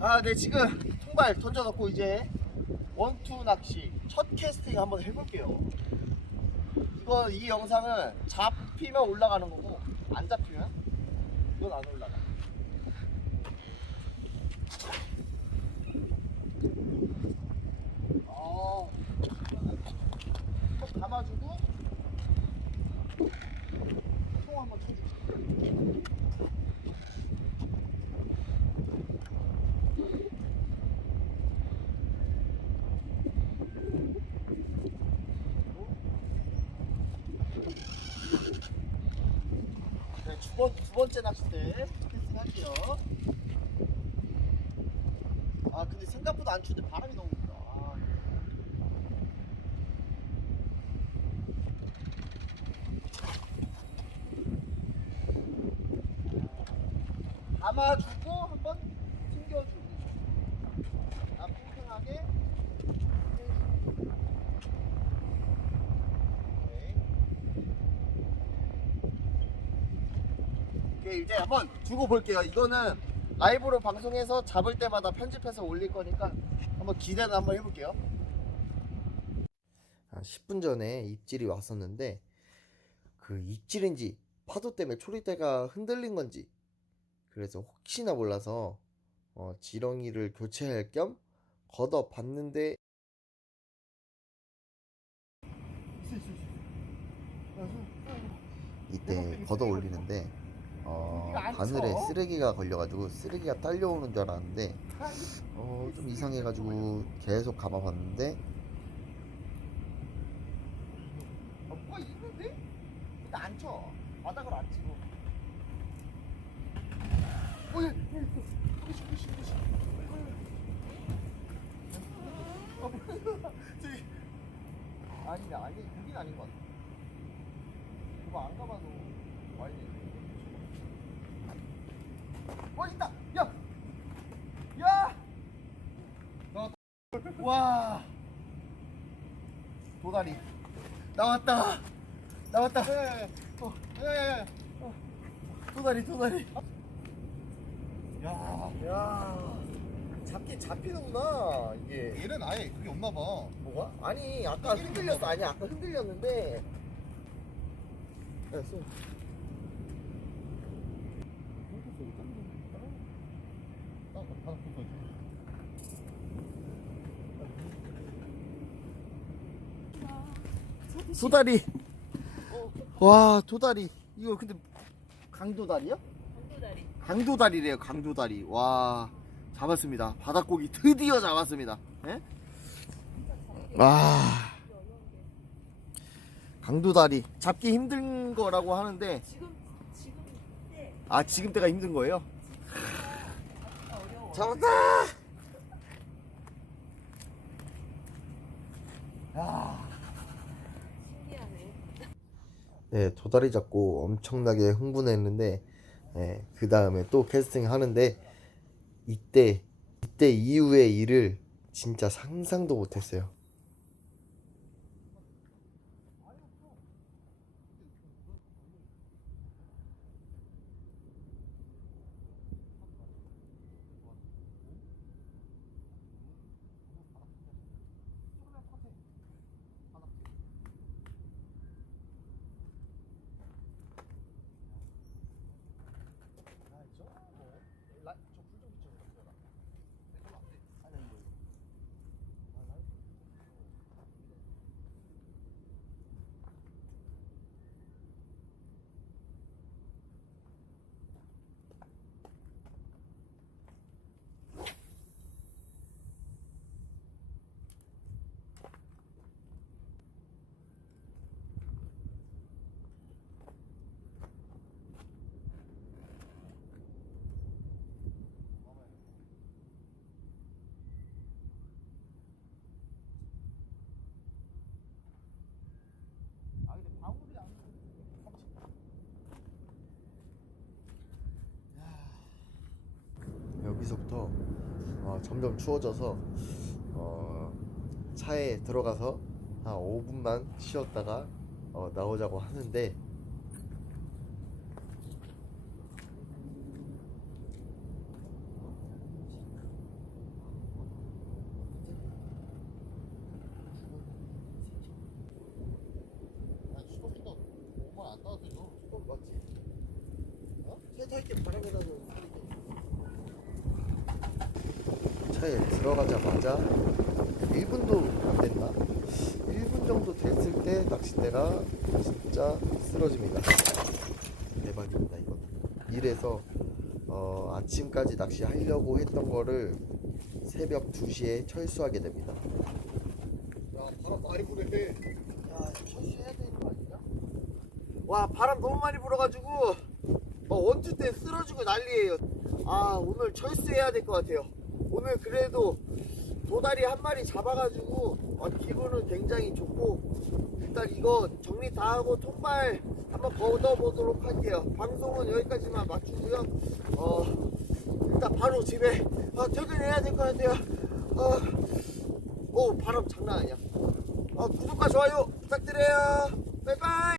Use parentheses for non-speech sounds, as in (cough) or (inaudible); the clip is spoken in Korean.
아, 네 지금 통발 던져놓고 이제 원투 낚시 첫 캐스팅 한번 해볼게요. 이거 이 영상은 잡히면 올라가는 거고 안 잡히면 이건 안 올라가. 어, 톡 감아주고 통 한번 쳐주고. 네, 두, 번, 두 번째 낚싯대 캐스팅 할게요. 아, 근데 생각보다 안 추운데 바람이 너무 불어. 아, 감아주고 한번 튕겨주고. 아, 팽팽하게. 오케이. 이제 한번 두고 볼게요. 이거는 라이브로 방송해서 잡을 때마다 편집해서 올릴 거니까 한번 기대는 한번 해볼게요. 한 10분 전에 입질이 왔었는데 그 입질인지 파도 때문에 초리대가 흔들린 건지 그래서 혹시나 몰라서 어, 지렁이를 교체할 겸 걷어 봤는데 이때 걷어 올리는데 어, 바늘에 쓰레기가 걸려가지고 쓰레기가 딸려오는 줄 알았는데 어, 좀 이상해가지고 계속 감아봤는데 어, 뭐가 있는데? 근데 안 쳐. 바닥을 안 치고. 어, 예, 예, 보시, 보시, 보시. 어, 뭐야. (laughs) 저기. 아니네, 아니, 여긴 아닌 것 같아. 그거 안 가봐도 와야 돼. 어, 있다! 야! 야! 나왔다. (laughs) 와! 도다리. 나왔다! 나왔다! 어, 예, 어. 도다리, 도다리. 야, 야. 잡긴 잡히는구나, 이게. 얘는 아예 그게 없나 봐. 뭐가? 아니, 아까 흔들렸어. 아니, 아까 흔들렸는데. 야, 쏘. 도다리. 와, 도다리. 이거 근데 강도다리요? 강도다리. 강도다리래요, 강도다리. 와, 잡았습니다. 바닷고기 드디어 잡았습니다. 예? 와, 강도다리. 잡기 힘든 거라고 하는데, 지금 지금 때 아, 지금 때가 힘든 거예요? 잡았다! 신기하네. 네, 도다리 잡고 엄청나게 흥분했는데, 네, 그 다음에 또 캐스팅 하는데, 이때, 이때 이후의 일을 진짜 상상도 못했어요. 거기서부터 어, 점점 추워져서 어, 차에 들어가서 한 5분만 쉬었다가 어, 나오자고 하는데 맞지? 어? 세탁기 바람에다 놓은 차에 들어가자마자 1분도 안 됐나? 1분 정도 됐을 때 낚싯대가 진짜 쓰러집니다. 대박입니다, 이거. 이래서 어, 아침까지 낚시하려고 했던 거를 새벽 2시에 철수하게 됩니다. 야, 바람 많이 부네. 야, 철수해야 되는 거 아닌가? 와, 바람 너무 많이 불어가지고 어, 원주 때 쓰러지고 난리예요. 아, 오늘 철수해야 될 것 같아요. 오늘 그래도 도다리 한 마리 잡아가지고 어, 기분은 굉장히 좋고 일단 이거 정리 다 하고 통발 한번 걷어보도록 할게요. 방송은 여기까지만 맞추고요. 어, 일단 바로 집에 어, 퇴근해야 될 것 같아요. 어, 오, 바람 장난 아니야. 어, 구독과 좋아요 부탁드려요. 바이바이.